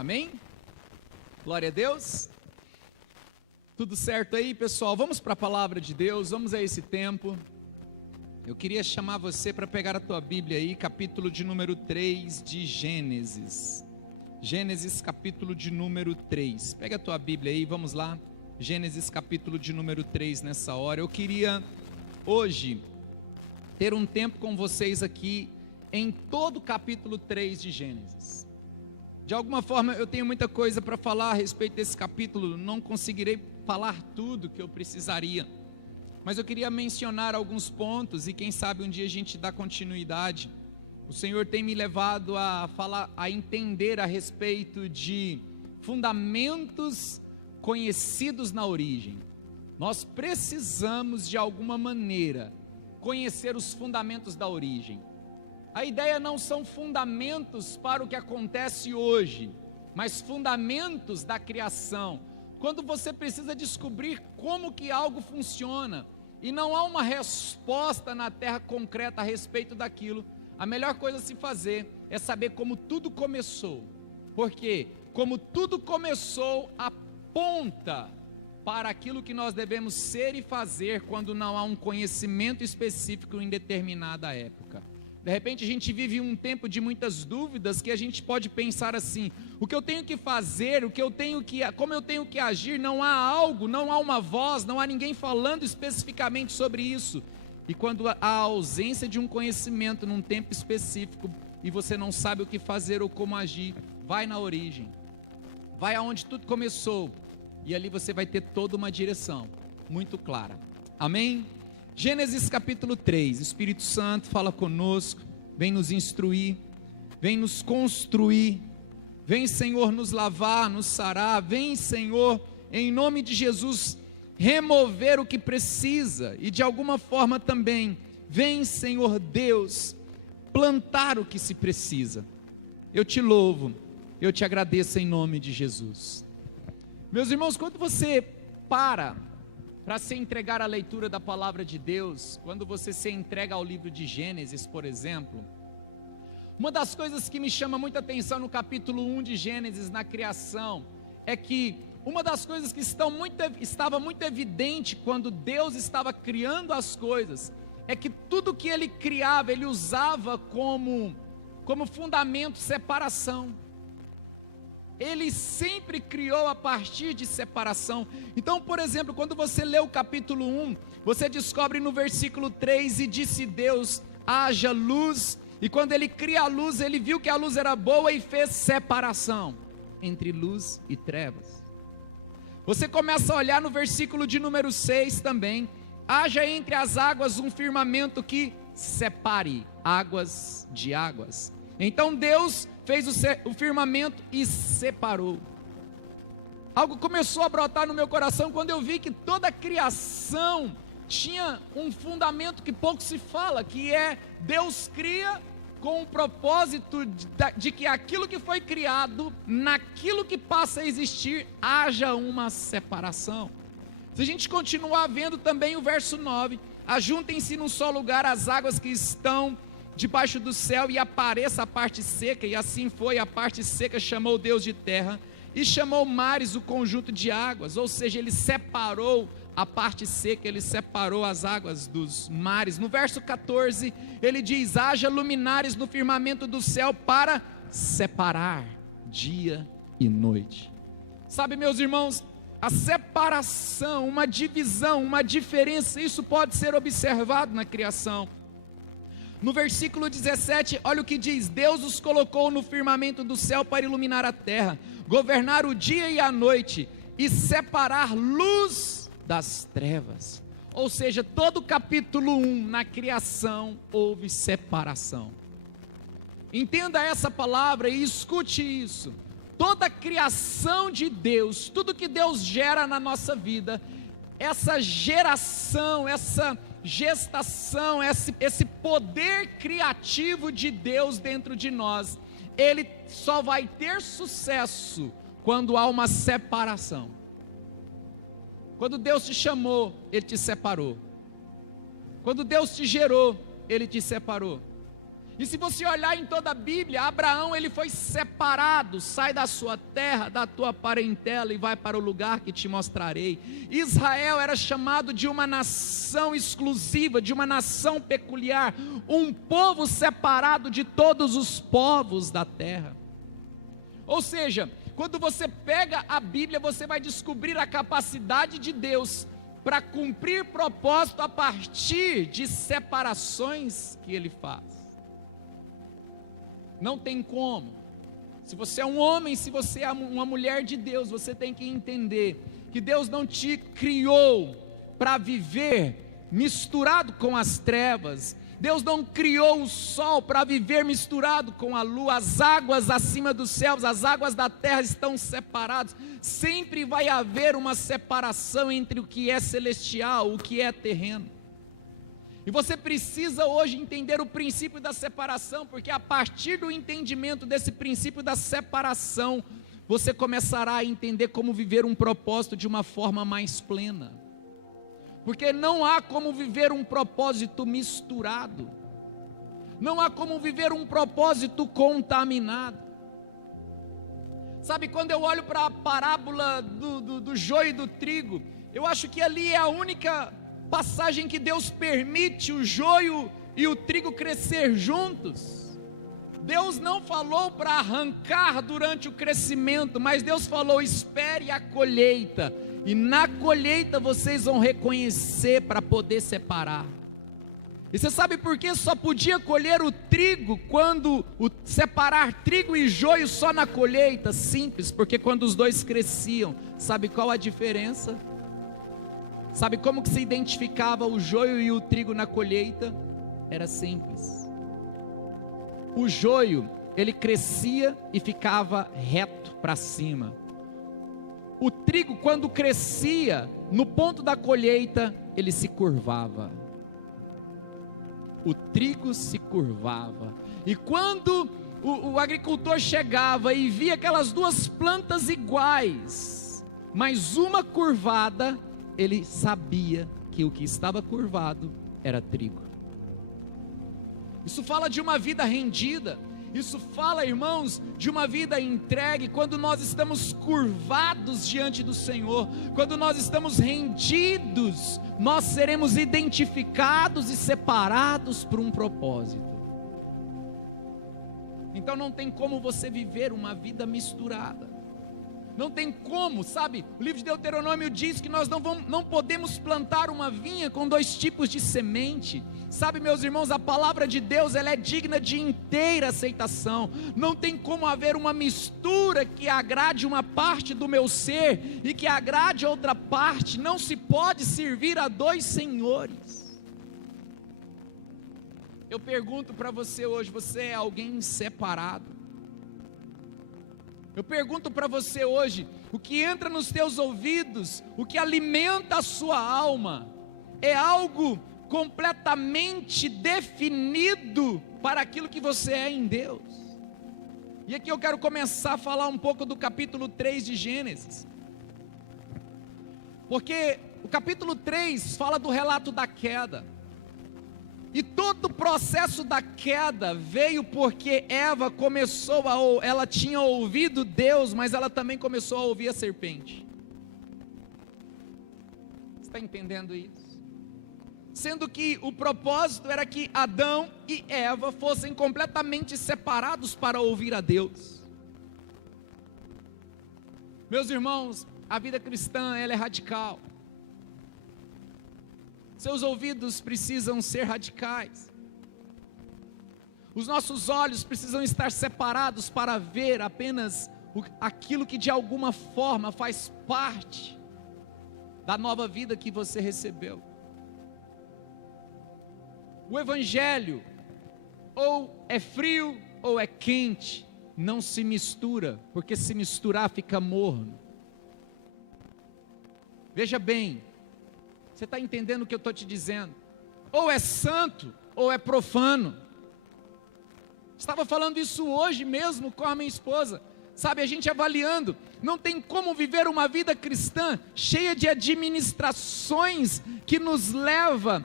Amém? Glória a Deus. Tudo certo aí, pessoal? Vamos para a palavra de Deus, vamos a esse tempo. Eu queria chamar você para pegar a tua Bíblia aí, capítulo de número 3 de Gênesis. Gênesis, capítulo de número 3. Pega a tua Bíblia aí, vamos lá. Gênesis, capítulo de número 3 nessa hora. Eu queria hoje ter um tempo com vocês aqui em todo o capítulo 3 de Gênesis. De alguma forma eu tenho muita coisa para falar a respeito desse capítulo, não conseguirei falar tudo que eu precisaria, mas eu queria mencionar alguns pontos e quem sabe um dia a gente dá continuidade. O Senhor tem me levado a falar, a entender a respeito de fundamentos conhecidos na origem. Nós precisamos de alguma maneira conhecer os fundamentos da origem. A ideia não são fundamentos para o que acontece hoje, mas fundamentos da criação. Quando você precisa descobrir como que algo funciona e não há uma resposta na terra concreta a respeito daquilo, a melhor coisa a se fazer é saber como tudo começou. Porque como tudo começou aponta para aquilo que nós devemos ser e fazer quando não há um conhecimento específico em determinada época. De repente a gente vive um tempo de muitas dúvidas que a gente pode pensar assim: o que eu tenho que fazer, como eu tenho que agir, não há algo, não há uma voz, não há ninguém falando especificamente sobre isso. E quando há ausência de um conhecimento num tempo específico e você não sabe o que fazer ou como agir, vai na origem, vai aonde tudo começou e ali você vai ter toda uma direção muito clara. Amém? Gênesis capítulo 3, Espírito Santo fala conosco, vem nos instruir, vem nos construir, vem Senhor nos lavar, nos sarar, vem Senhor, em nome de Jesus, remover o que precisa e de alguma forma também, vem Senhor Deus, plantar o que se precisa. Eu te louvo, eu te agradeço em nome de Jesus. Meus irmãos, quando você para se entregar à leitura da palavra de Deus, quando você se entrega ao livro de Gênesis, por exemplo, uma das coisas que me chama muita atenção no capítulo 1 de Gênesis, na criação, é que uma das coisas que estava muito evidente quando Deus estava criando as coisas, é que tudo que Ele criava, Ele usava como fundamento separação. Ele sempre criou a partir de separação. Então, por exemplo, quando você lê o capítulo 1, você descobre no versículo 3, e disse Deus, haja luz, e quando Ele cria a luz, Ele viu que a luz era boa e fez separação entre luz e trevas. Você começa a olhar no versículo de número 6 também, haja entre as águas um firmamento que separe águas de águas. Então Deus fez o firmamento e separou. Algo começou a brotar no meu coração quando eu vi que toda a criação tinha um fundamento que pouco se fala, que é Deus cria com o propósito de que aquilo que foi criado, naquilo que passa a existir, haja uma separação. Se a gente continuar vendo também o verso 9, ajuntem-se num só lugar as águas que estão debaixo do céu e apareça a parte seca, e assim foi. A parte seca chamou Deus de terra e chamou mares o conjunto de águas, ou seja, Ele separou a parte seca, Ele separou as águas dos mares. No verso 14 Ele diz, haja luminares no firmamento do céu para separar dia e noite. Sabe, meus irmãos, a separação, uma divisão, uma diferença, isso pode ser observado na criação. No versículo 17, olha o que diz: Deus os colocou no firmamento do céu para iluminar a terra, governar o dia e a noite, e separar luz das trevas. Ou seja, todo o capítulo 1, na criação, houve separação. Entenda essa palavra e escute isso. Toda a criação de Deus, tudo que Deus gera na nossa vida, essa geração, essa gestação, esse poder criativo de Deus dentro de nós, ele só vai ter sucesso quando há uma separação. Quando Deus te chamou, Ele te separou. Quando Deus te gerou, Ele te separou. E se você olhar em toda a Bíblia, Abraão ele foi separado, sai da sua terra, da tua parentela e vai para o lugar que te mostrarei. Israel era chamado de uma nação exclusiva, de uma nação peculiar, um povo separado de todos os povos da terra. Ou seja, quando você pega a Bíblia, você vai descobrir a capacidade de Deus para cumprir propósito a partir de separações que Ele faz. Não tem como. Se você é um homem, se você é uma mulher de Deus, você tem que entender que Deus não te criou para viver misturado com as trevas. Deus não criou o sol para viver misturado com a lua. As águas acima dos céus, as águas da terra estão separadas. Sempre vai haver uma separação entre o que é celestial, o que é terreno. E você precisa hoje entender o princípio da separação, porque a partir do entendimento desse princípio da separação, você começará a entender como viver um propósito de uma forma mais plena. Porque não há como viver um propósito misturado, não há como viver um propósito contaminado. Sabe, quando eu olho para a parábola do joio e do trigo, eu acho que ali é a única passagem que Deus permite o joio e o trigo crescer juntos. Deus não falou para arrancar durante o crescimento, mas Deus falou: espere a colheita, e na colheita vocês vão reconhecer para poder separar. E você sabe por que só podia colher o trigo separar trigo e joio só na colheita? Simples, porque quando os dois cresciam, sabe qual a diferença? Sabe como que se identificava o joio e o trigo na colheita? Era simples. O joio, ele crescia e ficava reto para cima. O trigo, quando crescia, no ponto da colheita, ele se curvava. O trigo se curvava. E quando o agricultor chegava e via aquelas duas plantas iguais, mas uma curvada, ele sabia que o que estava curvado era trigo. Isso fala de uma vida rendida. Isso fala, irmãos, de uma vida entregue. Quando nós estamos curvados diante do Senhor, quando nós estamos rendidos, nós seremos identificados e separados por um propósito. Então não tem como você viver uma vida misturada. Não tem como, sabe? O livro de Deuteronômio diz que nós não podemos plantar uma vinha com dois tipos de semente. Sabe, meus irmãos, a palavra de Deus, ela é digna de inteira aceitação. Não tem como haver uma mistura que agrade uma parte do meu ser e que agrade outra parte. Não se pode servir a dois senhores. Eu pergunto para você hoje, você é alguém separado? Eu pergunto para você hoje, o que entra nos teus ouvidos, o que alimenta a sua alma, é algo completamente definido para aquilo que você é em Deus? E aqui eu quero começar a falar um pouco do capítulo 3 de Gênesis, porque o capítulo 3 fala do relato da queda. E todo o processo da queda veio porque Eva ela tinha ouvido Deus, mas ela também começou a ouvir a serpente. Você está entendendo isso? Sendo que o propósito era que Adão e Eva fossem completamente separados para ouvir a Deus. Meus irmãos, a vida cristã, ela é radical. Seus ouvidos precisam ser radicais. Os nossos olhos precisam estar separados para ver apenas aquilo que de alguma forma faz parte da nova vida que você recebeu. O evangelho ou é frio ou é quente, não se mistura, porque se misturar fica morno. Veja bem, você está entendendo o que eu estou te dizendo? Ou é santo, ou é profano. Estava falando isso hoje mesmo com a minha esposa. Sabe, a gente avaliando, não tem como viver uma vida cristã cheia de administrações que nos leva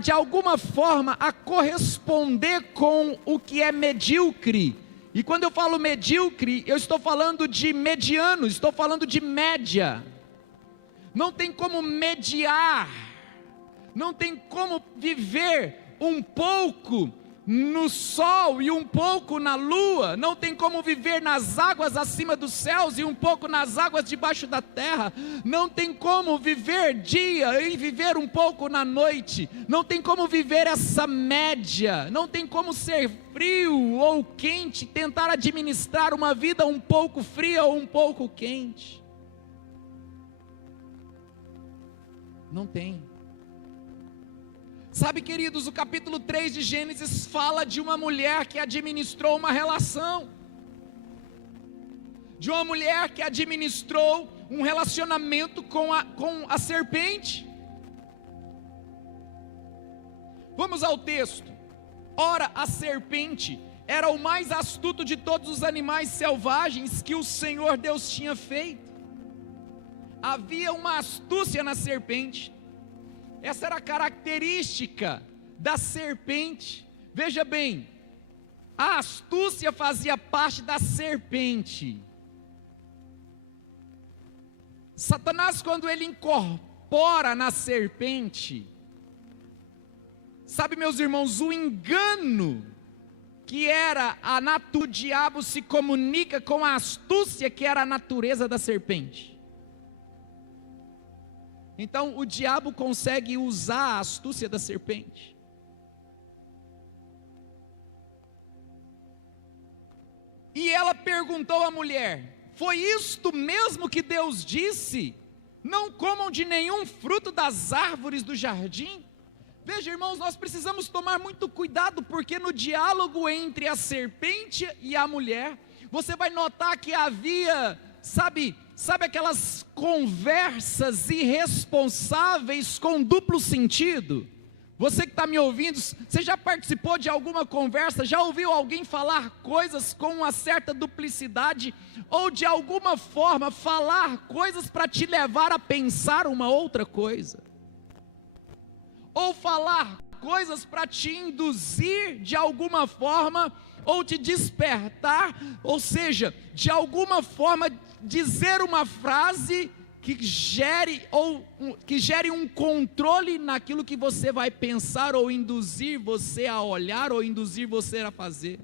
de alguma forma, a corresponder com o que é medíocre. E quando eu falo medíocre, eu estou falando de mediano, estou falando de média. Não tem como mediar, não tem como viver um pouco no sol e um pouco na lua, não tem como viver nas águas acima dos céus e um pouco nas águas debaixo da terra, não tem como viver dia e viver um pouco na noite, não tem como viver essa média, não tem como ser frio ou quente, tentar administrar uma vida um pouco fria ou um pouco quente. Não tem. Sabe, queridos, o capítulo 3 de Gênesis fala de uma mulher que administrou uma relação, de uma mulher que administrou um relacionamento com a serpente. Vamos ao texto. Ora, a serpente era o mais astuto de todos os animais selvagens que o Senhor Deus tinha feito. Havia uma astúcia na serpente. Essa era a característica da serpente. Veja bem, a astúcia fazia parte da serpente. Satanás, quando ele incorpora na serpente, sabe, meus irmãos, o engano que era o diabo se comunica com a astúcia que era a natureza da serpente. Então o diabo consegue usar a astúcia da serpente. E ela perguntou à mulher: foi isto mesmo que Deus disse? Não comam de nenhum fruto das árvores do jardim? Veja, irmãos, nós precisamos tomar muito cuidado, porque no diálogo entre a serpente e a mulher, você vai notar que havia, sabe aquelas conversas irresponsáveis com duplo sentido? Você que está me ouvindo, você já participou de alguma conversa, já ouviu alguém falar coisas com uma certa duplicidade, ou de alguma forma falar coisas para te levar a pensar uma outra coisa? Ou falar coisas para te induzir de alguma forma, ou te despertar, ou seja, de alguma forma dizer uma frase que gere um controle naquilo que você vai pensar, ou induzir você a olhar, ou induzir você a fazer.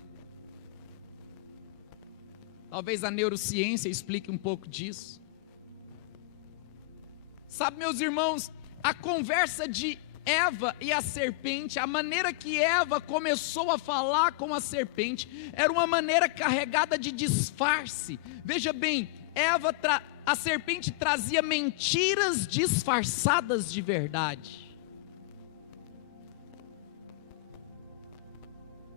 Talvez a neurociência explique um pouco disso. Sabe, meus irmãos, a conversa de Eva e a serpente, a maneira que Eva começou a falar com a serpente, era uma maneira carregada de disfarce. Veja bem, a serpente trazia mentiras disfarçadas de verdade.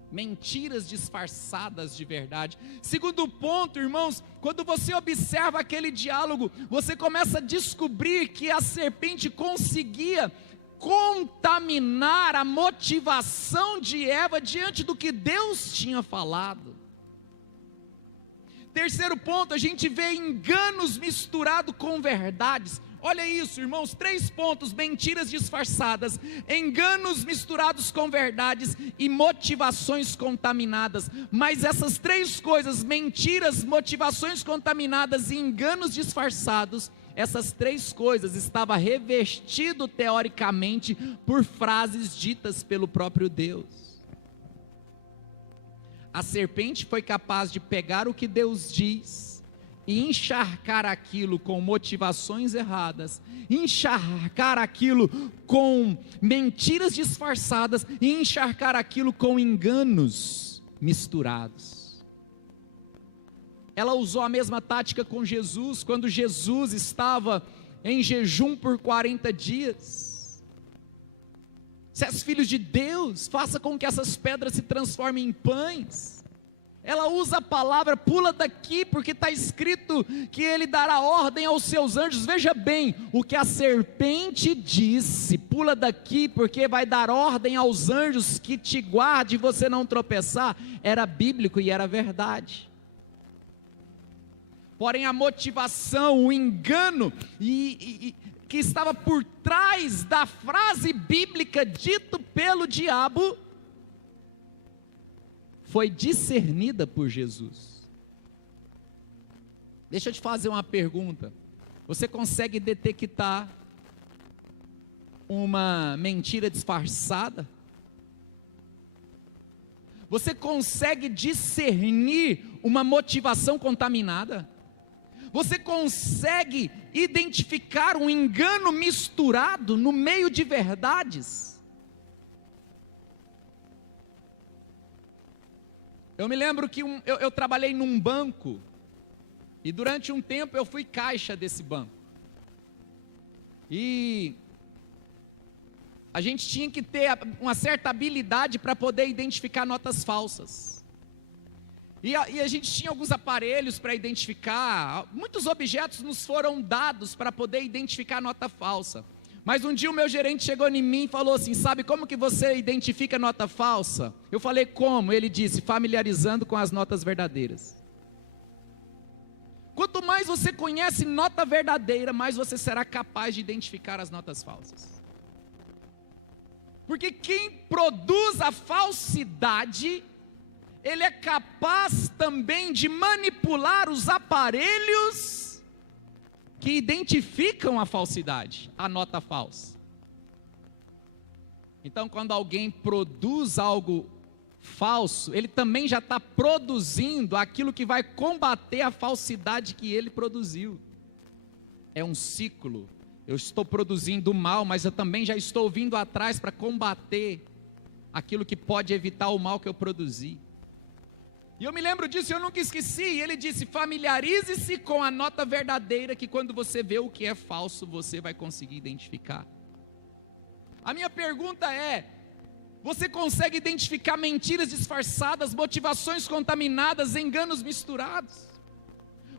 Mentiras disfarçadas de verdade. Segundo ponto, irmãos, quando você observa aquele diálogo, você começa a descobrir que a serpente conseguia contaminar a motivação de Eva diante do que Deus tinha falado. Terceiro ponto, a gente vê enganos misturados com verdades. Olha isso, irmãos, 3 pontos: mentiras disfarçadas, enganos misturados com verdades e motivações contaminadas. Mas essas 3 coisas, mentiras, motivações contaminadas e enganos disfarçados, essas 3 coisas estavam revestidas teoricamente por frases ditas pelo próprio Deus. A serpente foi capaz de pegar o que Deus diz e encharcar aquilo com motivações erradas, encharcar aquilo com mentiras disfarçadas e encharcar aquilo com enganos misturados. Ela usou a mesma tática com Jesus, quando Jesus estava em jejum por 40 dias. Se és filho de Deus, faça com que essas pedras se transformem em pães. Ela usa a palavra: pula daqui, porque está escrito que ele dará ordem aos seus anjos. Veja bem, o que a serpente disse: pula daqui, porque vai dar ordem aos anjos que te guarde e você não tropeçar, era bíblico e era verdade. Porém a motivação, o engano que estava por trás da frase bíblica dito pelo diabo, foi discernida por Jesus. Deixa eu te fazer uma pergunta. Você consegue detectar uma mentira disfarçada? Você consegue discernir uma motivação contaminada? Você consegue identificar um engano misturado no meio de verdades? Eu me lembro que eu trabalhei num banco, e durante um tempo eu fui caixa desse banco. E a gente tinha que ter uma certa habilidade para poder identificar notas falsas. E a gente tinha alguns aparelhos para identificar, muitos objetos nos foram dados para poder identificar nota falsa. Mas um dia o meu gerente chegou em mim e falou assim: sabe como que você identifica nota falsa? Eu falei: como? Ele disse: familiarizando com as notas verdadeiras. Quanto mais você conhece nota verdadeira, mais você será capaz de identificar as notas falsas. Porque quem produz a falsidade, ele é capaz também de manipular os aparelhos que identificam a falsidade, a nota falsa. Então, quando alguém produz algo falso, ele também já está produzindo aquilo que vai combater a falsidade que ele produziu. É um ciclo. Eu estou produzindo mal, mas eu também já estou vindo atrás para combater aquilo que pode evitar o mal que eu produzi. E eu me lembro disso, eu nunca esqueci. Ele disse: familiarize-se com a nota verdadeira, que quando você vê o que é falso, você vai conseguir identificar. A minha pergunta é: você consegue identificar mentiras disfarçadas, motivações contaminadas, enganos misturados?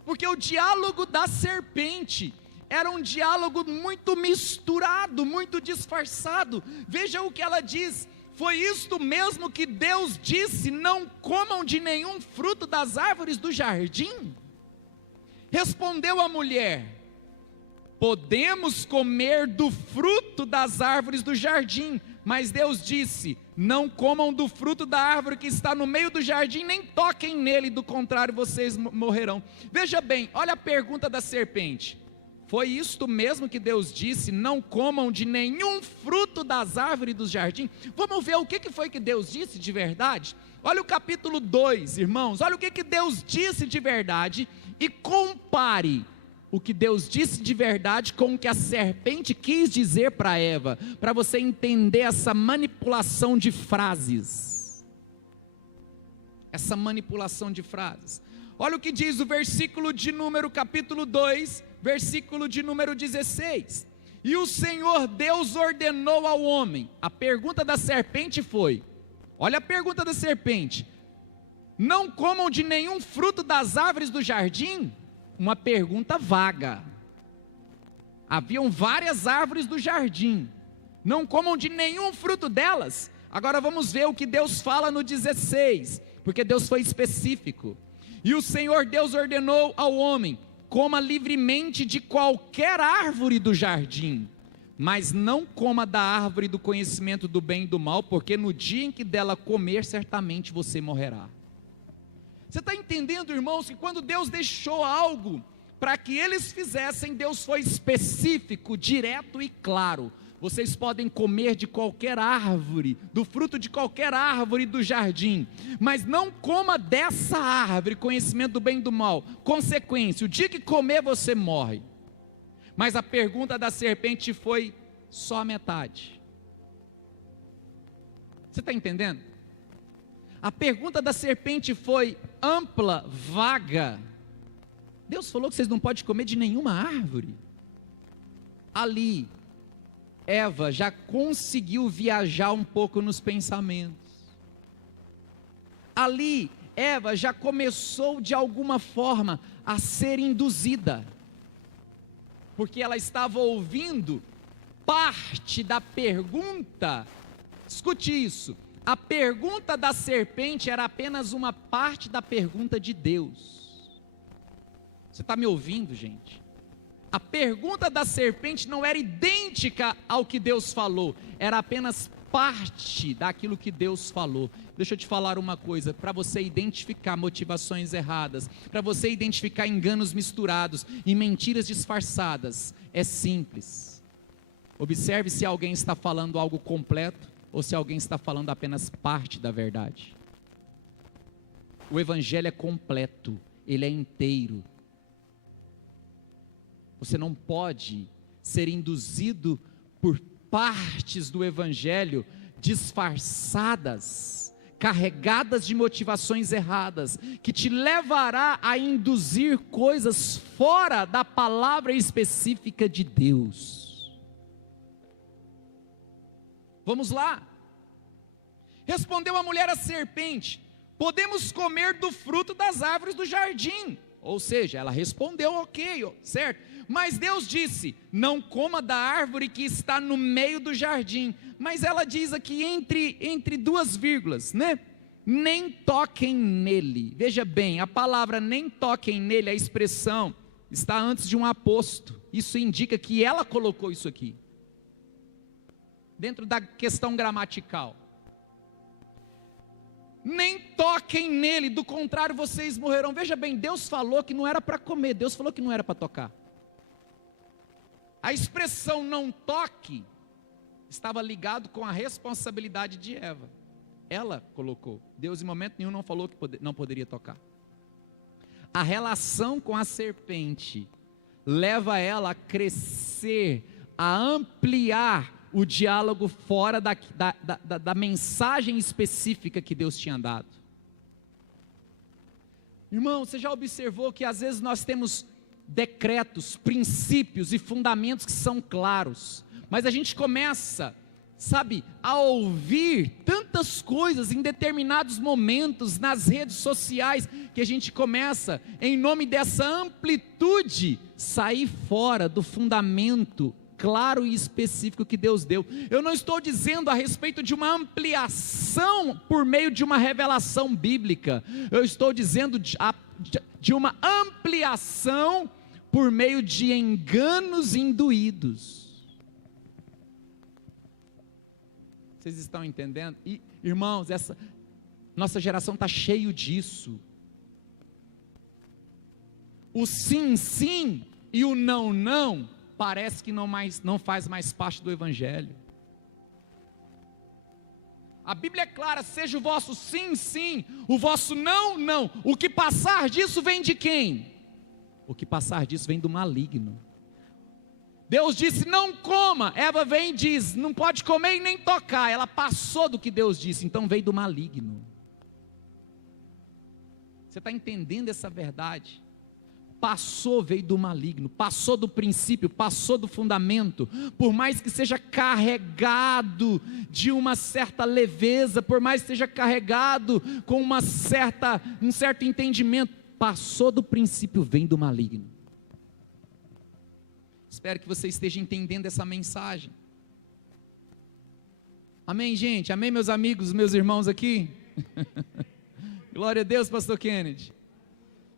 Porque o diálogo da serpente era um diálogo muito misturado, muito disfarçado. Veja o que ela diz: foi isto mesmo que Deus disse, não comam de nenhum fruto das árvores do jardim? Respondeu a mulher: podemos comer do fruto das árvores do jardim, mas Deus disse: não comam do fruto da árvore que está no meio do jardim, nem toquem nele, do contrário vocês morrerão. Veja bem, olha a pergunta da serpente: foi isto mesmo que Deus disse, não comam de nenhum fruto das árvores do jardim? Vamos ver o que foi que Deus disse de verdade? Olha o capítulo 2, irmãos, olha o que Deus disse de verdade, e compare o que Deus disse de verdade com o que a serpente quis dizer para Eva, para você entender essa manipulação de frases. Essa manipulação de frases. Olha o que diz o versículo de número, capítulo 2, versículo de número 16. E o Senhor Deus ordenou ao homem. A pergunta da serpente foi, olha a pergunta da serpente: não comam de nenhum fruto das árvores do jardim? Uma pergunta vaga. Haviam várias árvores do jardim, não comam de nenhum fruto delas. Agora vamos ver o que Deus fala no 16, porque Deus foi específico. E o Senhor Deus ordenou ao homem: coma livremente de qualquer árvore do jardim, mas não coma da árvore do conhecimento do bem e do mal, porque no dia em que dela comer, certamente você morrerá. Você está entendendo, irmãos, que quando Deus deixou algo para que eles fizessem, Deus foi específico, direto e claro: vocês podem comer de qualquer árvore, do fruto de qualquer árvore do jardim, mas não coma dessa árvore, conhecimento do bem e do mal. Consequência: o dia que comer você morre. Mas a pergunta da serpente foi só a metade. Você está entendendo? A pergunta da serpente foi ampla, vaga. Deus falou que vocês não podem comer de nenhuma árvore. Ali, Eva já conseguiu viajar um pouco nos pensamentos. Ali, Eva já começou de alguma forma a ser induzida, porque ela estava ouvindo parte da pergunta. Escute isso: a pergunta da serpente era apenas uma parte da pergunta de Deus. Você está me ouvindo, gente? A pergunta da serpente não era idêntica ao que Deus falou, era apenas parte daquilo que Deus falou. Deixa eu te falar uma coisa, para você identificar motivações erradas, para você identificar enganos misturados e mentiras disfarçadas, é simples. Observe se alguém está falando algo completo ou se alguém está falando apenas parte da verdade. O evangelho é completo, ele é inteiro. Você não pode ser induzido por partes do evangelho disfarçadas, carregadas de motivações erradas, que te levará a induzir coisas fora da palavra específica de Deus. Vamos lá. Respondeu a mulher à serpente: podemos comer do fruto das árvores do jardim. Ou seja, ela respondeu ok, certo? Mas Deus disse: não coma da árvore que está no meio do jardim. Mas ela diz aqui entre duas vírgulas, né? Nem toquem nele. Veja bem, a palavra nem toquem nele, a expressão está antes de um aposto. Isso indica que ela colocou isso aqui, dentro da questão gramatical. Nem toquem nele, do contrário vocês morrerão. Veja bem, Deus falou que não era para comer, Deus falou que não era para tocar. A expressão não toque estava ligado com a responsabilidade de Eva. Ela colocou, Deus em momento nenhum não falou que não poderia tocar. A relação com a serpente leva ela a crescer, a ampliar o diálogo fora da mensagem específica que Deus tinha dado. Irmão, você já observou que às vezes nós temos decretos, princípios e fundamentos que são claros, mas a gente começa, sabe, a ouvir tantas coisas em determinados momentos nas redes sociais, que a gente começa, em nome dessa amplitude, sair fora do fundamento claro e específico que Deus deu. Eu não estou dizendo a respeito de uma ampliação por meio de uma revelação bíblica, eu estou dizendo de uma ampliação por meio de enganos induídos. Vocês estão entendendo? E, irmãos, nossa geração está cheio disso. O sim, sim e o não, não parece que não faz mais parte do evangelho. A Bíblia é clara: seja o vosso sim, sim, o vosso não, não. O que passar disso vem de quem? O que passar disso vem do maligno. Deus disse: não coma. Eva vem e diz: não pode comer e nem tocar. Ela passou do que Deus disse, então veio do maligno. Você está entendendo essa verdade? Passou, veio do maligno, passou do princípio, passou do fundamento. Por mais que seja carregado de uma certa leveza, por mais que seja carregado com um certo entendimento, passou do princípio, vem do maligno. Espero que você esteja entendendo essa mensagem. Amém, gente? Amém, meus amigos, meus irmãos aqui? Glória a Deus, pastor Kennedy.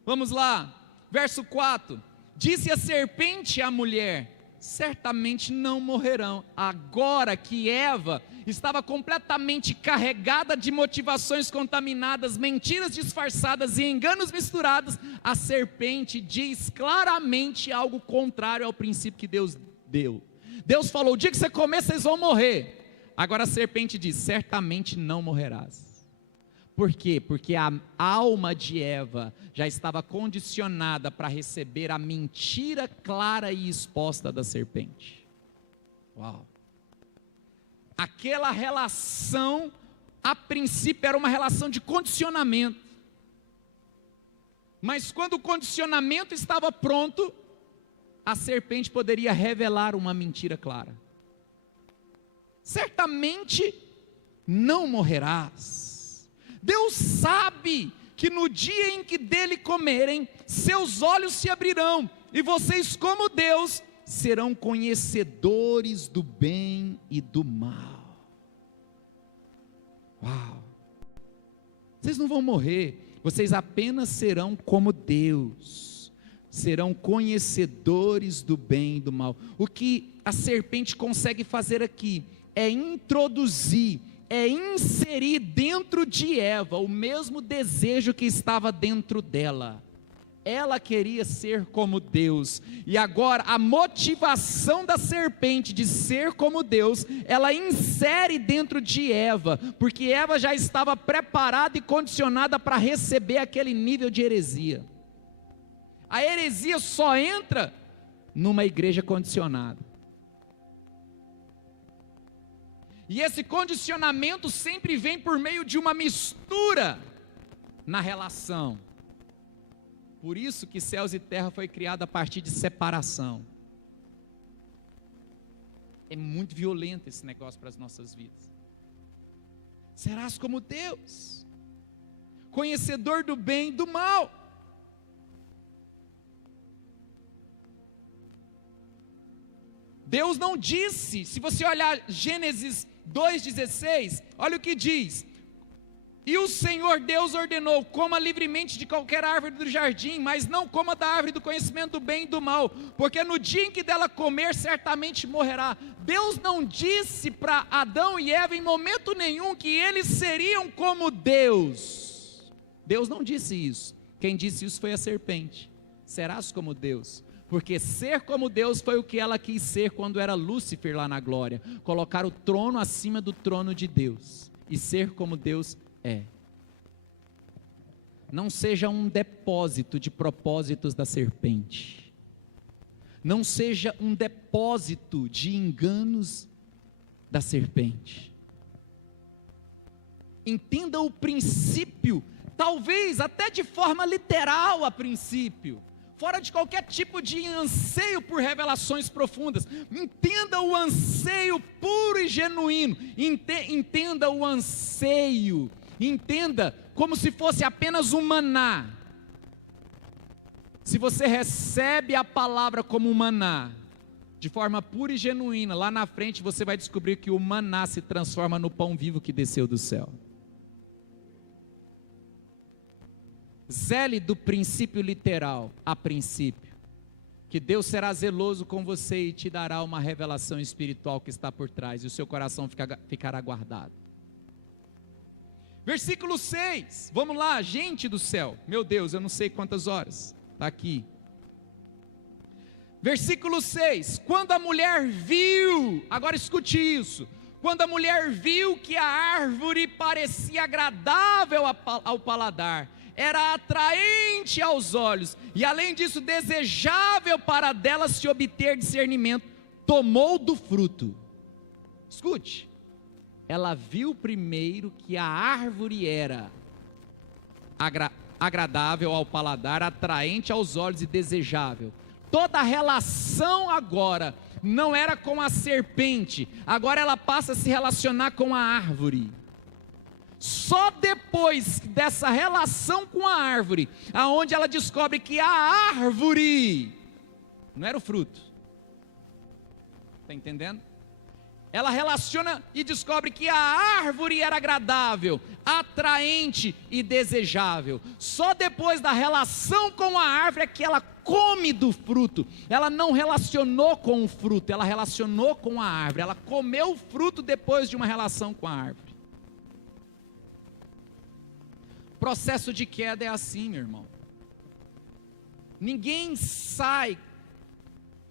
Vamos lá. Verso 4, disse a serpente à mulher: certamente não morrerão. Agora que Eva estava completamente carregada de motivações contaminadas, mentiras disfarçadas e enganos misturados, a serpente diz claramente algo contrário ao princípio que Deus deu. Deus falou: o dia que você comer, vocês vão morrer. Agora a serpente diz: certamente não morrerás. Por quê? Porque a alma de Eva já estava condicionada para receber a mentira clara e exposta da serpente. Uau! Aquela relação, a princípio, era uma relação de condicionamento. Mas quando o condicionamento estava pronto, a serpente poderia revelar uma mentira clara. Certamente não morrerás. Deus sabe que no dia em que dele comerem, seus olhos se abrirão, e vocês, como Deus, serão conhecedores do bem e do mal. Uau! Vocês não vão morrer, vocês apenas serão como Deus, serão conhecedores do bem e do mal. O que a serpente consegue fazer aqui é introduzir, é inserir dentro de Eva o mesmo desejo que estava dentro dela. Ela queria ser como Deus, e agora a motivação da serpente de ser como Deus, ela insere dentro de Eva, porque Eva já estava preparada e condicionada para receber aquele nível de heresia. A heresia só entra numa igreja condicionada. E esse condicionamento sempre vem por meio de uma mistura na relação. Por isso que céus e terra foi criado a partir de separação. É muito violento esse negócio para as nossas vidas. Serás como Deus, conhecedor do bem e do mal. Deus não disse, se você olhar Gênesis 2,16, olha o que diz: e o Senhor Deus ordenou, coma livremente de qualquer árvore do jardim, mas não coma da árvore do conhecimento do bem e do mal, porque no dia em que dela comer, certamente morrerá. Deus não disse para Adão e Eva em momento nenhum que eles seriam como Deus. Deus não disse isso. Quem disse isso foi a serpente. Serás como Deus. Porque ser como Deus foi o que ela quis ser quando era Lúcifer lá na glória. Colocar o trono acima do trono de Deus. E ser como Deus é. Não seja um depósito de propósitos da serpente. Não seja um depósito de enganos da serpente. Entenda o princípio, talvez até de forma literal a princípio, fora de qualquer tipo de anseio por revelações profundas. Entenda o anseio puro e genuíno. Entenda o anseio. Entenda como se fosse apenas um maná. Se você recebe a palavra como um maná, de forma pura e genuína, lá na frente você vai descobrir que o maná se transforma no pão vivo que desceu do céu. Zele do princípio literal, a princípio, que Deus será zeloso com você e te dará uma revelação espiritual que está por trás, e o seu coração ficará guardado. Versículo 6, vamos lá, gente do céu, meu Deus, eu não sei quantas horas, está aqui. Versículo 6, quando a mulher viu, agora escute isso, quando a mulher viu que a árvore parecia agradável ao paladar, era atraente aos olhos, e além disso desejável para dela se obter discernimento, tomou do fruto. Escute, ela viu primeiro que a árvore era agradável ao paladar, atraente aos olhos e desejável. Toda a relação agora não era com a serpente, agora ela passa a se relacionar com a árvore. Só depois dessa relação com a árvore, aonde ela descobre que a árvore não era o fruto. Está entendendo? Ela relaciona e descobre que a árvore era agradável, atraente e desejável. Só depois da relação com a árvore é que ela come do fruto. Ela não relacionou com o fruto, ela relacionou com a árvore. Ela comeu o fruto depois de uma relação com a árvore. Processo de queda é assim, meu irmão. Ninguém sai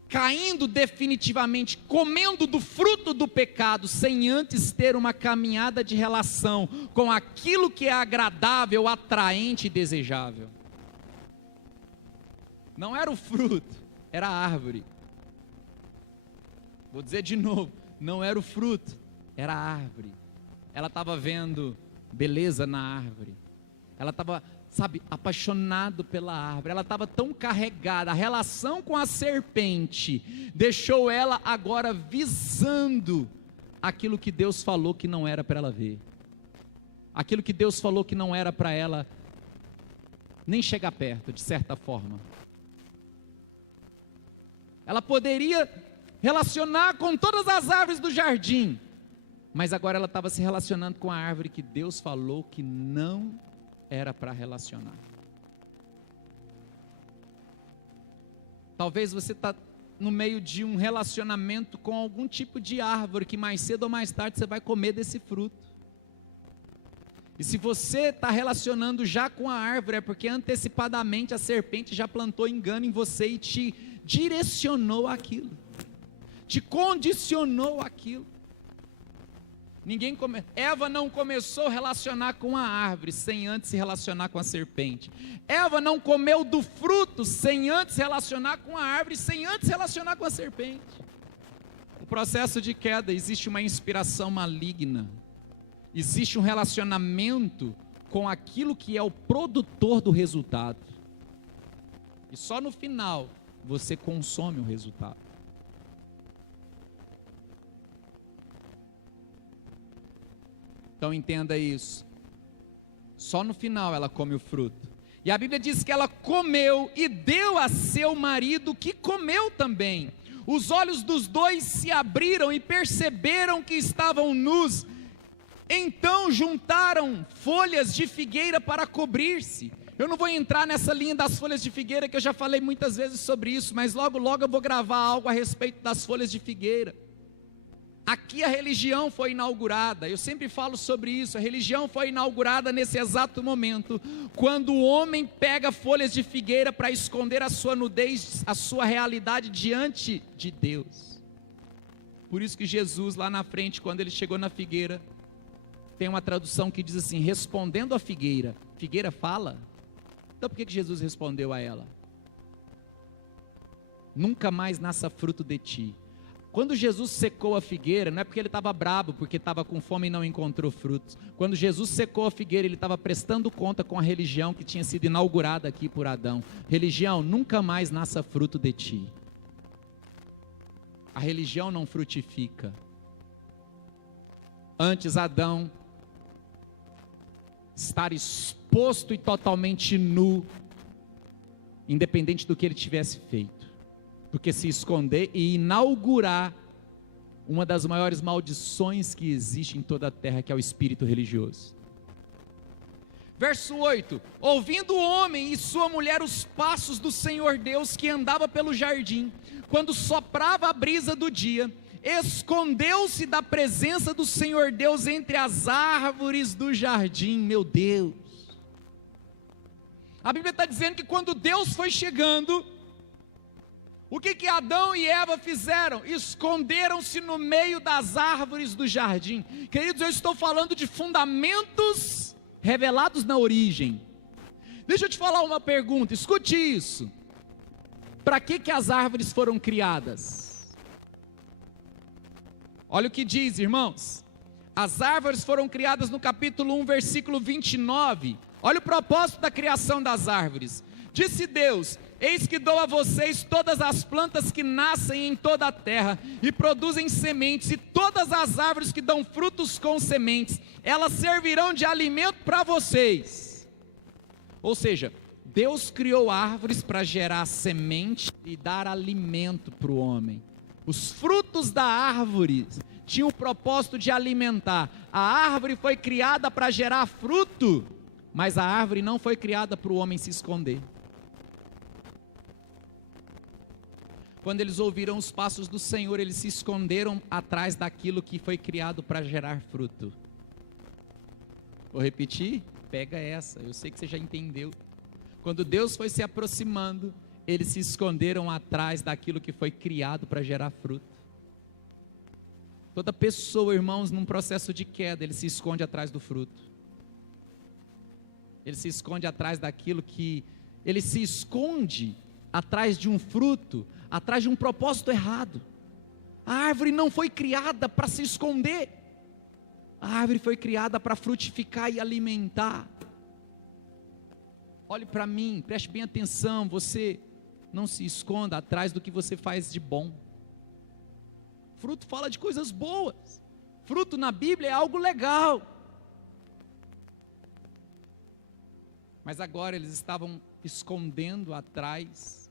caindo definitivamente, comendo do fruto do pecado, sem antes ter uma caminhada de relação com aquilo que é agradável, atraente e desejável. Não era o fruto, era a árvore. Vou dizer de novo, não era o fruto, era a árvore. Ela estava vendo beleza na árvore. Ela estava, apaixonado pela árvore. Ela estava tão carregada. A relação com a serpente deixou ela agora visando aquilo que Deus falou que não era para ela ver. Aquilo que Deus falou que não era para ela nem chegar perto, de certa forma. Ela poderia relacionar com todas as árvores do jardim, mas agora ela estava se relacionando com a árvore que Deus falou que não era para relacionar. Talvez você está no meio de um relacionamento com algum tipo de árvore, que mais cedo ou mais tarde você vai comer desse fruto. E se você está relacionando já com a árvore, é porque antecipadamente a serpente já plantou engano em você e te direcionou aquilo, te condicionou aquilo. Eva não começou a relacionar com a árvore sem antes se relacionar com a serpente. Eva não comeu do fruto sem antes relacionar com a árvore, sem antes relacionar com a serpente. O processo de queda, existe uma inspiração maligna, existe um relacionamento com aquilo que é o produtor do resultado, e só no final você consome o resultado. Então entenda isso, só no final ela come o fruto, e a Bíblia diz que ela comeu e deu a seu marido, que comeu também. Os olhos dos dois se abriram e perceberam que estavam nus, então juntaram folhas de figueira para cobrir-se. Eu não vou entrar nessa linha das folhas de figueira, que eu já falei muitas vezes sobre isso, mas logo eu vou gravar algo a respeito das folhas de figueira. Aqui a religião foi inaugurada, eu sempre falo sobre isso, a religião foi inaugurada nesse exato momento, quando o homem pega folhas de figueira para esconder a sua nudez, a sua realidade diante de Deus. Por isso que Jesus lá na frente, quando ele chegou na figueira, tem uma tradução que diz assim: respondendo a figueira, figueira fala? Então por que Jesus respondeu a ela? Nunca mais nasça fruto de ti. Quando Jesus secou a figueira, não é porque ele estava brabo, porque estava com fome e não encontrou frutos. Quando Jesus secou a figueira, ele estava prestando conta com a religião que tinha sido inaugurada aqui por Adão. Religião, nunca mais nasça fruto de ti. A religião não frutifica. Antes Adão estar exposto e totalmente nu, independente do que ele tivesse feito, do que se esconder e inaugurar uma das maiores maldições que existe em toda a terra, que é o espírito religioso. Verso 8: ouvindo o homem e sua mulher os passos do Senhor Deus, que andava pelo jardim, quando soprava a brisa do dia, escondeu-se da presença do Senhor Deus entre as árvores do jardim. Meu Deus, a Bíblia está dizendo que quando Deus foi chegando, o que Adão e Eva fizeram? Esconderam-se no meio das árvores do jardim. Queridos, eu estou falando de fundamentos revelados na origem. Deixa eu te falar uma pergunta, escute isso. Para que as árvores foram criadas? Olha o que diz, irmãos. As árvores foram criadas no capítulo 1, versículo 29. Olha o propósito da criação das árvores. Disse Deus: eis que dou a vocês todas as plantas que nascem em toda a terra e produzem sementes, e todas as árvores que dão frutos com sementes, elas servirão de alimento para vocês. Ou seja, Deus criou árvores para gerar semente e dar alimento para o homem. Os frutos da árvore tinham o propósito de alimentar. A árvore foi criada para gerar fruto, mas a árvore não foi criada para o homem se esconder. Quando eles ouviram os passos do Senhor, eles se esconderam atrás daquilo que foi criado para gerar fruto. Vou repetir? Pega essa, eu sei que você já entendeu. Quando Deus foi se aproximando, eles se esconderam atrás daquilo que foi criado para gerar fruto. Toda pessoa, irmãos, num processo de queda, ele se esconde atrás do fruto. Ele se esconde atrás daquilo que... Ele se esconde atrás de um fruto, atrás de um propósito errado. A árvore não foi criada para se esconder. A árvore foi criada para frutificar e alimentar. Olhe para mim, preste bem atenção, você não se esconda atrás do que você faz de bom. Fruto fala de coisas boas. Fruto na Bíblia é algo legal. Mas agora eles estavam escondendo atrás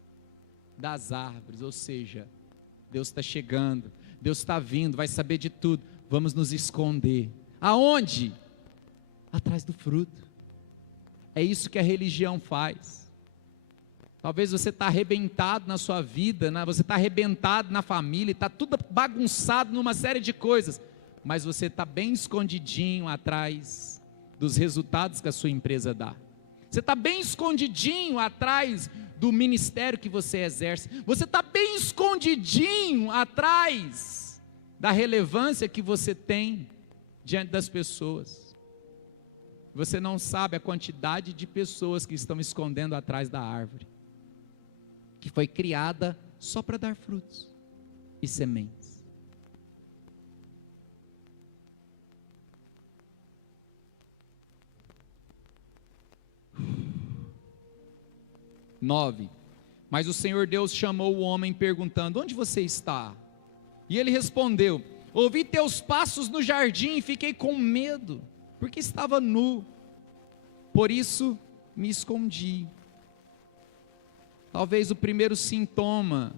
das árvores, ou seja, Deus está chegando, Deus está vindo, vai saber de tudo, vamos nos esconder. Aonde? Atrás do fruto. É isso que a religião faz. Talvez você está arrebentado na sua vida, você está arrebentado na família, está tudo bagunçado numa série de coisas, mas você está bem escondidinho atrás dos resultados que a sua empresa dá. Você está bem escondidinho atrás do ministério que você exerce. Você está bem escondidinho atrás da relevância que você tem diante das pessoas. Você não sabe a quantidade de pessoas que estão escondendo atrás da árvore, que foi criada só para dar frutos e sementes. Nove. Mas o Senhor Deus chamou o homem perguntando: onde você está? E ele respondeu: ouvi teus passos no jardim e fiquei com medo, porque estava nu, por isso me escondi. Talvez o primeiro sintoma,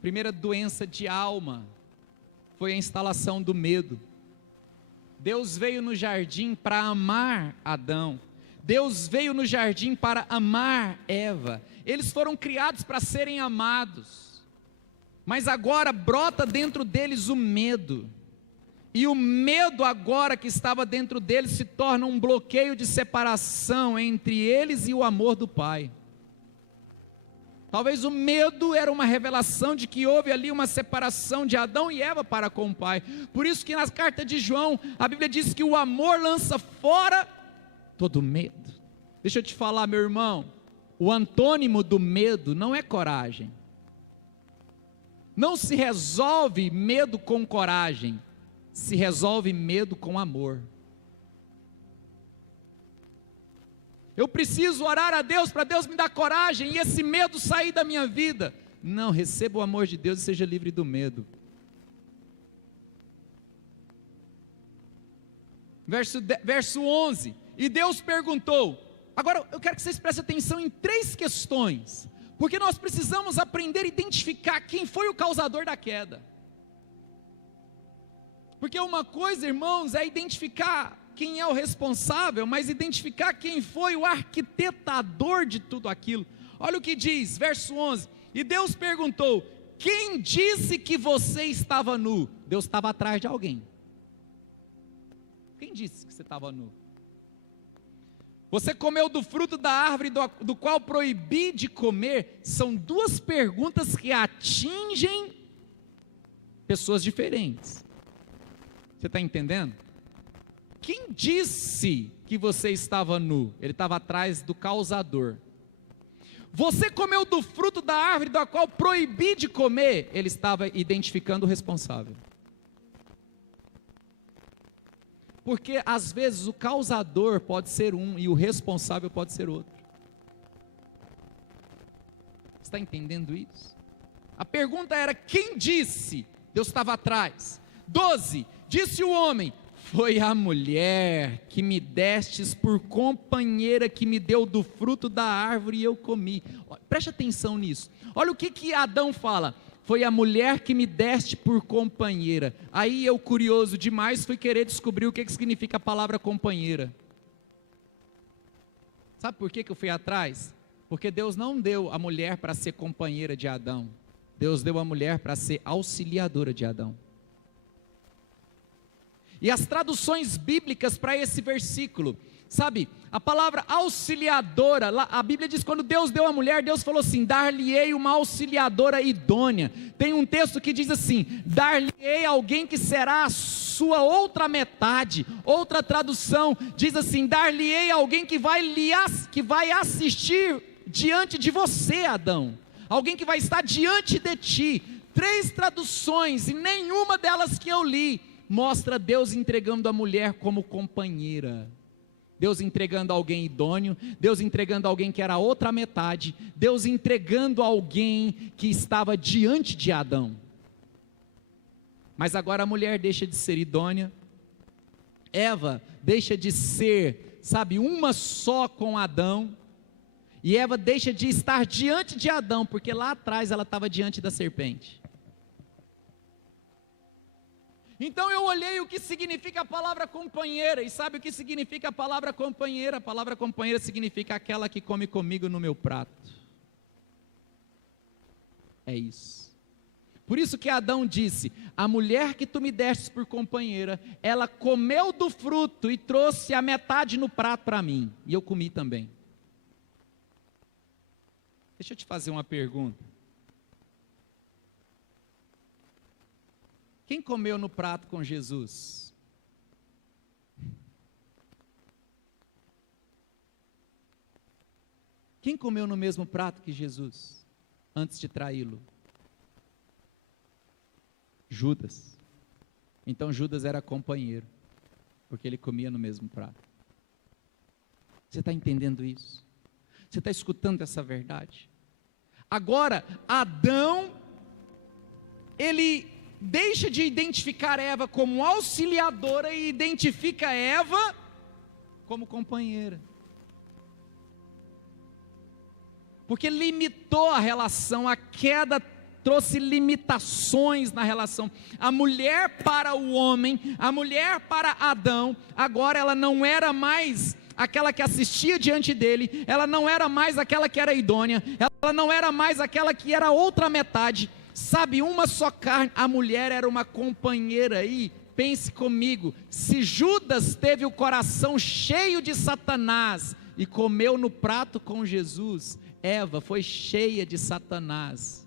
primeira doença de alma, foi a instalação do medo. Deus veio no jardim para amar Adão. Deus veio no jardim para amar Eva. Eles foram criados para serem amados, mas agora brota dentro deles o medo. E o medo agora que estava dentro deles se torna um bloqueio de separação entre eles e o amor do Pai. Talvez o medo era uma revelação de que houve ali uma separação de Adão e Eva para com o Pai. Por isso que na carta de João, a Bíblia diz que o amor lança fora todo medo. Deixa eu te falar, meu irmão, o antônimo do medo não é coragem. Não se resolve medo com coragem, se resolve medo com amor. Eu preciso orar a Deus para Deus me dar coragem e esse medo sair da minha vida. Não, receba o amor de Deus e seja livre do medo. Verso 11. E Deus perguntou. Agora eu quero que vocês prestem atenção em 3 questões, porque nós precisamos aprender a identificar quem foi o causador da queda. Porque uma coisa, irmãos, é identificar quem é o responsável, mas identificar quem foi o arquitetador de tudo aquilo. Olha o que diz, verso 11. E Deus perguntou: quem disse que você estava nu? Deus estava atrás de alguém. Quem disse que você estava nu? Você comeu do fruto da árvore do qual proibi de comer? São 2 perguntas que atingem pessoas diferentes. Você está entendendo? Quem disse que você estava nu? Ele estava atrás do causador. Você comeu do fruto da árvore da qual proibi de comer? Ele estava identificando o responsável. Porque às vezes o causador pode ser um e o responsável pode ser outro. Você está entendendo isso? A pergunta era: quem disse? Deus estava atrás. 12. Disse o homem: foi a mulher que me destes por companheira, que me deu do fruto da árvore e eu comi. Preste atenção nisso. Olha o que Adão fala: foi a mulher que me deste por companheira. Aí eu, curioso demais, fui querer descobrir o que significa a palavra companheira. Sabe por que eu fui atrás? Porque Deus não deu a mulher para ser companheira de Adão. Deus deu a mulher para ser auxiliadora de Adão. E as traduções bíblicas para esse versículo, sabe, a palavra auxiliadora, lá, a Bíblia diz, quando Deus deu a mulher, Deus falou assim: dar-lhe-ei uma auxiliadora idônea. Tem um texto que diz assim: dar-lhe-ei alguém que será a sua outra metade. Outra tradução diz assim: dar-lhe-ei alguém que vai assistir diante de você, Adão, alguém que vai estar diante de ti. 3 traduções, e nenhuma delas que eu li mostra Deus entregando a mulher como companheira. Deus entregando alguém idôneo, Deus entregando alguém que era a outra metade, Deus entregando alguém que estava diante de Adão. Mas agora a mulher deixa de ser idônea, Eva deixa de ser, sabe, uma só com Adão, e Eva deixa de estar diante de Adão, porque lá atrás ela estava diante da serpente. Então eu olhei o que significa a palavra companheira, e sabe o que significa a palavra companheira? A palavra companheira significa aquela que come comigo no meu prato. É isso. Por isso que Adão disse: a mulher que tu me destes por companheira, ela comeu do fruto e trouxe a metade no prato para mim, e eu comi também. Deixa eu te fazer uma pergunta. Quem comeu no prato com Jesus? Quem comeu no mesmo prato que Jesus, antes de traí-lo? Judas. Então Judas era companheiro, porque ele comia no mesmo prato. Você está entendendo isso? Você está escutando essa verdade? Agora, Adão, ele deixa de identificar Eva como auxiliadora e identifica Eva como companheira. Porque limitou a relação, a queda trouxe limitações na relação. A mulher para o homem, a mulher para Adão, agora ela não era mais aquela que assistia diante dele, ela não era mais aquela que era idônea, ela não era mais aquela que era outra metade. Sabe, uma só carne. A mulher era uma companheira aí. Pense comigo, se Judas teve o coração cheio de Satanás e comeu no prato com Jesus, Eva foi cheia de Satanás,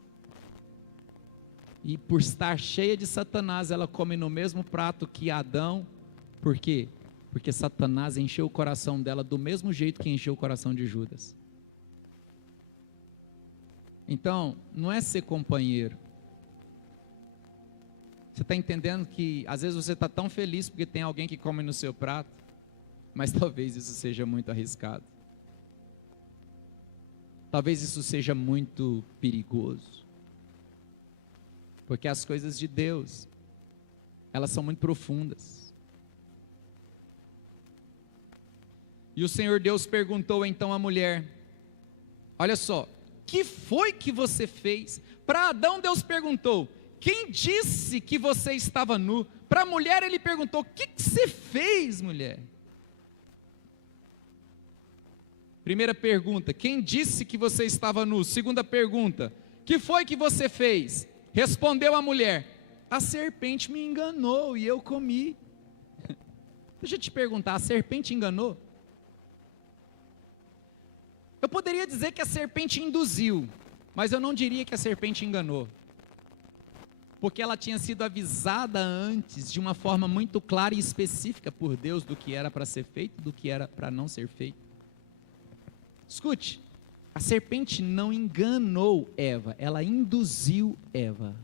e por estar cheia de Satanás, ela come no mesmo prato que Adão. Por quê? Porque Satanás encheu o coração dela do mesmo jeito que encheu o coração de Judas. Então, não é ser companheiro. Você está entendendo que às vezes você está tão feliz porque tem alguém que come no seu prato, mas talvez isso seja muito arriscado. Talvez isso seja muito perigoso. Porque as coisas de Deus, elas são muito profundas. E o Senhor Deus perguntou então à mulher: olha só, que foi que você fez? Para Adão Deus perguntou: quem disse que você estava nu? Para a mulher ele perguntou: o que você fez, mulher? Primeira pergunta: quem disse que você estava nu? Segunda pergunta: que foi que você fez? Respondeu a mulher: a serpente me enganou e eu comi. Deixa eu te perguntar, a serpente enganou? Eu poderia dizer que a serpente induziu, mas eu não diria que a serpente enganou, porque ela tinha sido avisada antes, de uma forma muito clara e específica por Deus, do que era para ser feito, do que era para não ser feito. Escute, a serpente não enganou Eva, ela induziu Eva.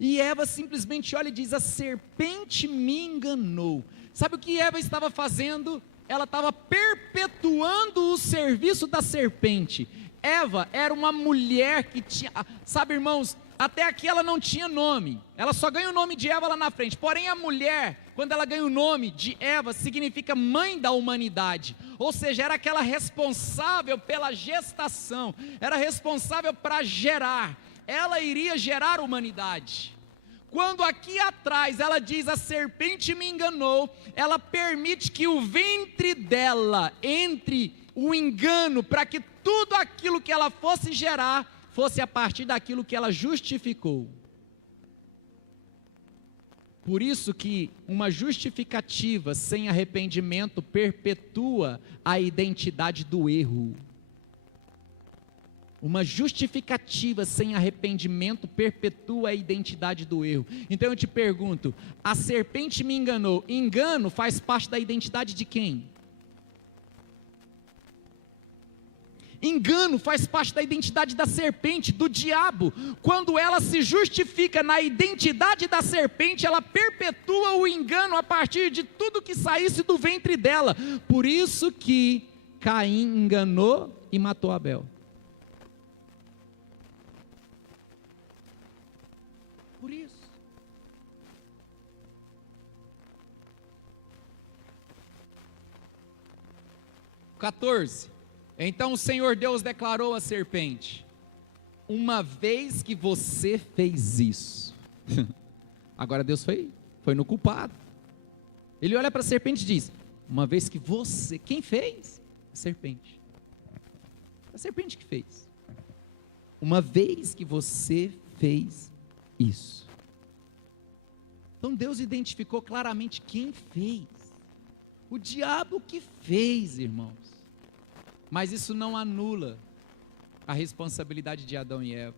E Eva simplesmente olha e diz: a serpente me enganou. Sabe o que Eva estava fazendo? Ela estava perpetuando o serviço da serpente. Eva era uma mulher que tinha, sabe, irmãos, até aqui ela não tinha nome, ela só ganha o nome de Eva lá na frente. Porém a mulher, quando ela ganha o nome de Eva, significa mãe da humanidade. Ou seja, era aquela responsável pela gestação, era responsável para gerar, ela iria gerar a humanidade. Quando aqui atrás ela diz: a serpente me enganou, ela permite que o ventre dela entre o engano, para que tudo aquilo que ela fosse gerar, fosse a partir daquilo que ela justificou. Por isso que uma justificativa sem arrependimento perpetua a identidade do erro. Uma justificativa sem arrependimento perpetua a identidade do erro. Então eu te pergunto: a serpente me enganou. Engano faz parte da identidade de quem? Engano faz parte da identidade da serpente, do diabo. Quando ela se justifica na identidade da serpente, ela perpetua o engano a partir de tudo que saísse do ventre dela. Por isso que Caim enganou e matou Abel. Por isso. (14) Então o Senhor Deus declarou à serpente: uma vez que você fez isso, Agora Deus foi no culpado. Ele olha para a serpente e diz: uma vez que você, quem fez? A serpente. A serpente que fez. Uma vez que você fez isso. Então Deus identificou claramente quem fez. O diabo que fez, irmãos. Mas isso não anula a responsabilidade de Adão e Eva.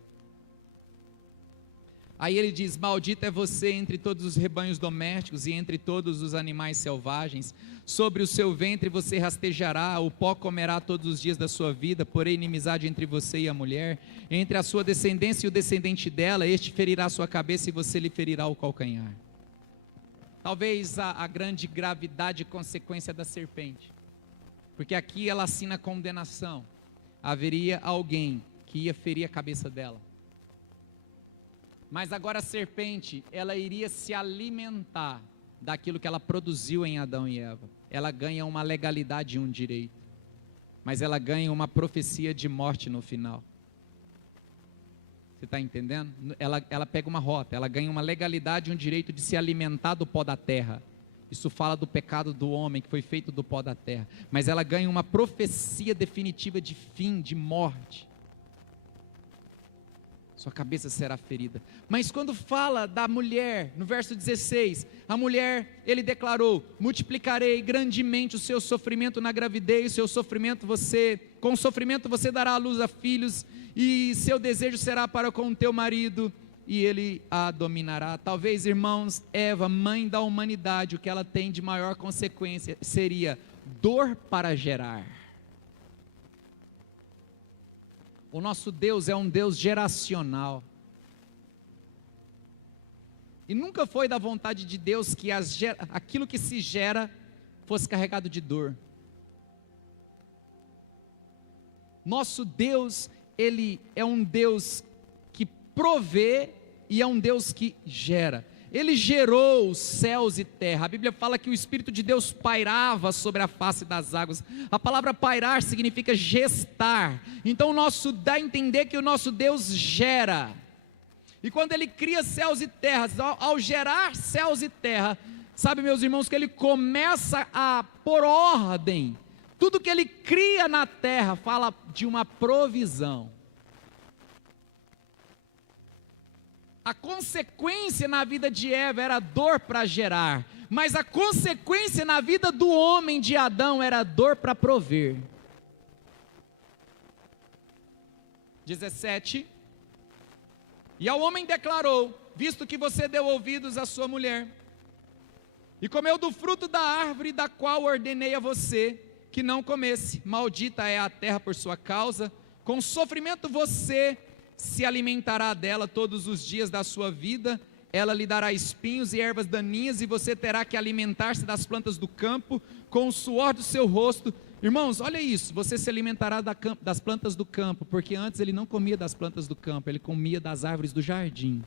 Aí ele diz: maldito é você entre todos os rebanhos domésticos e entre todos os animais selvagens. Sobre o seu ventre você rastejará, o pó comerá todos os dias da sua vida. Porém inimizade entre você e a mulher, entre a sua descendência e o descendente dela. Este ferirá a sua cabeça e você lhe ferirá o calcanhar. Talvez a grande gravidade e consequência da serpente, porque aqui ela assina condenação. Haveria alguém que ia ferir a cabeça dela. Mas agora a serpente, ela iria se alimentar daquilo que ela produziu em Adão e Eva. Ela ganha uma legalidade e um direito, mas ela ganha uma profecia de morte no final. Você está entendendo? Ela pega uma rota, ela ganha uma legalidade e um direito de se alimentar do pó da terra. Isso fala do pecado do homem que foi feito do pó da terra. Mas ela ganha uma profecia definitiva de fim, de morte. Sua cabeça será ferida. Mas quando fala da mulher, no verso 16, a mulher, ele declarou: multiplicarei grandemente o seu sofrimento na gravidez, com sofrimento você dará à luz a filhos, e seu desejo será para com o teu marido, e ele a dominará. Talvez, irmãos, Eva, mãe da humanidade, o que ela tem de maior consequência seria dor para gerar. O nosso Deus é um Deus geracional. E nunca foi da vontade de Deus que aquilo que se gera fosse carregado de dor. Nosso Deus, Ele é um Deus que provê e é um Deus que gera. Ele gerou os céus e terra. A Bíblia fala que o Espírito de Deus pairava sobre a face das águas. A palavra pairar significa gestar. Então dá a entender que o nosso Deus gera. E quando Ele cria céus e terras, ao gerar céus e terra, sabe, meus irmãos, que Ele começa a pôr ordem. Tudo que Ele cria na terra fala de uma provisão. A consequência na vida de Eva era dor para gerar, mas a consequência na vida do homem de Adão era dor para prover. 17. E ao homem declarou: visto que você deu ouvidos à sua mulher, e comeu do fruto da árvore da qual ordenei a você que não comesse, maldita é a terra por sua causa, com sofrimento você se alimentará dela todos os dias da sua vida, ela lhe dará espinhos e ervas daninhas, e você terá que alimentar-se das plantas do campo, com o suor do seu rosto. Irmãos, olha isso, você se alimentará das plantas do campo, porque antes ele não comia das plantas do campo, ele comia das árvores do jardim.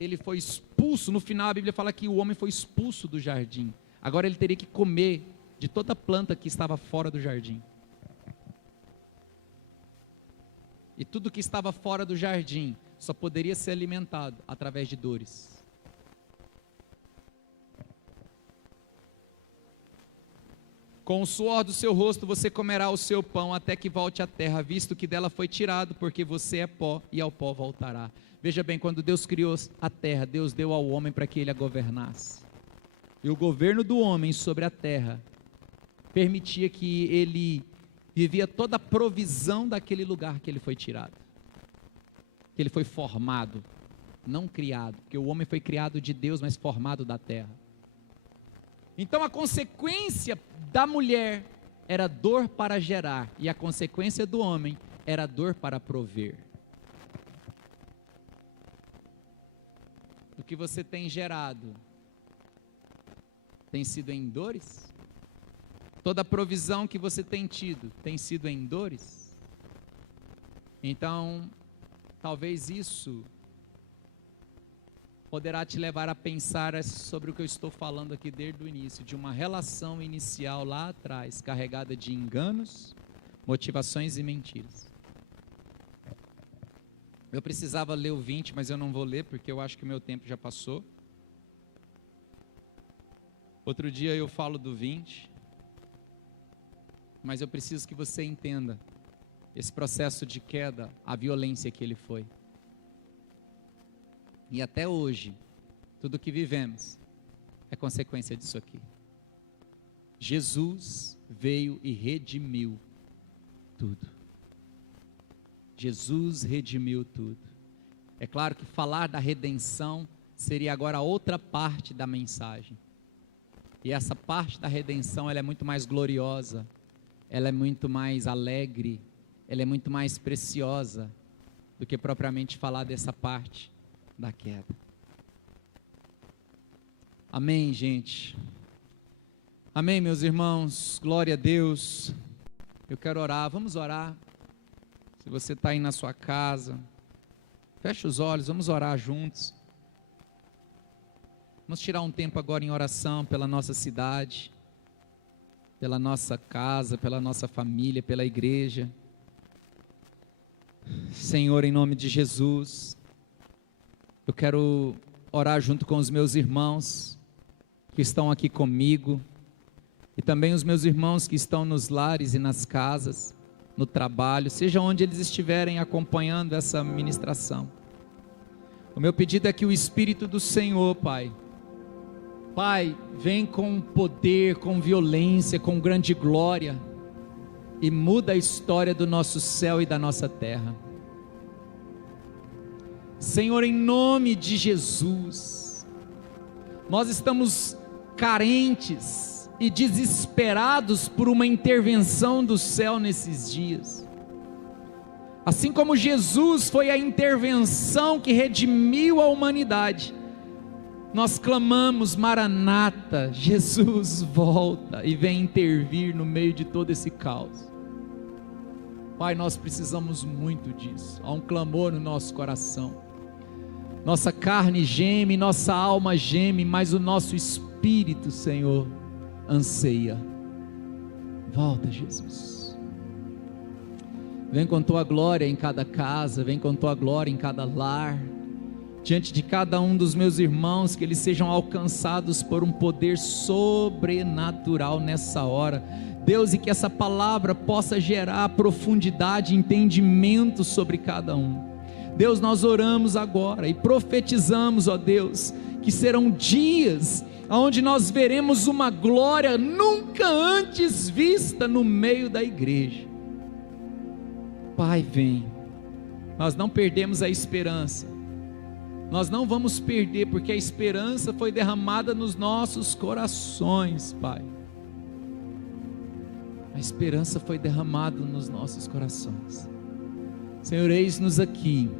Ele foi expulso, no final a Bíblia fala que o homem foi expulso do jardim, agora ele teria que comer de toda planta que estava fora do jardim. E tudo que estava fora do jardim só poderia ser alimentado através de dores. Com o suor do seu rosto você comerá o seu pão até que volte à terra, visto que dela foi tirado, porque você é pó e ao pó voltará. Veja bem, quando Deus criou a terra, Deus deu ao homem para que ele a governasse. E o governo do homem sobre a terra permitia que ele vivia toda a provisão daquele lugar que ele foi tirado, que ele foi formado, não criado, porque o homem foi criado de Deus, mas formado da terra. Então a consequência da mulher era dor para gerar, e a consequência do homem era dor para prover. O que você tem gerado tem sido em dores? Toda a provisão que você tem tido tem sido em dores? Então, talvez isso poderá te levar a pensar sobre o que eu estou falando aqui desde o início, de uma relação inicial lá atrás, carregada de enganos, motivações e mentiras. Eu precisava ler o 20, mas eu não vou ler porque eu acho que o meu tempo já passou. Outro dia eu falo do 20, mas eu preciso que você entenda esse processo de queda, a violência que ele foi. E até hoje, tudo que vivemos é consequência disso aqui. Jesus veio e redimiu tudo. Jesus redimiu tudo. É claro que falar da redenção seria agora a outra parte da mensagem. E essa parte da redenção, ela é muito mais gloriosa, ela é muito mais alegre, ela é muito mais preciosa do que propriamente falar dessa parte da queda. Amém, gente? Amém, meus irmãos? Glória a Deus. Eu quero orar, vamos orar. Se você está aí na sua casa, feche os olhos, vamos orar juntos. Vamos tirar um tempo agora em oração pela nossa cidade, pela nossa casa, pela nossa família, pela igreja. Senhor, em nome de Jesus, eu quero orar junto com os meus irmãos que estão aqui comigo e também os meus irmãos que estão nos lares e nas casas, no trabalho, seja onde eles estiverem acompanhando essa ministração. O meu pedido é que o Espírito do Senhor, Pai, vem com poder, com violência, com grande glória e muda a história do nosso céu e da nossa terra. Senhor, em nome de Jesus, nós estamos carentes e desesperados por uma intervenção do céu nesses dias. Assim como Jesus foi a intervenção que redimiu a humanidade, nós clamamos: Maranata, Jesus volta e vem intervir no meio de todo esse caos. Pai, nós precisamos muito disso. Há um clamor no nosso coração. Nossa carne geme, nossa alma geme, mas o nosso espírito, Senhor, anseia. Volta, Jesus. Vem com tua glória em cada casa, vem com tua glória em cada lar. Diante de cada um dos meus irmãos, que eles sejam alcançados por um poder sobrenatural nessa hora, Deus, e que essa palavra possa gerar profundidade e entendimento sobre cada um. Deus, nós oramos agora e profetizamos, ó Deus, que serão dias onde nós veremos uma glória nunca antes vista no meio da igreja. Pai, vem. Nós não perdemos a esperança. Nós não vamos perder, porque a esperança foi derramada nos nossos corações, Pai. A esperança foi derramada nos nossos corações. Senhor, eis-nos aqui.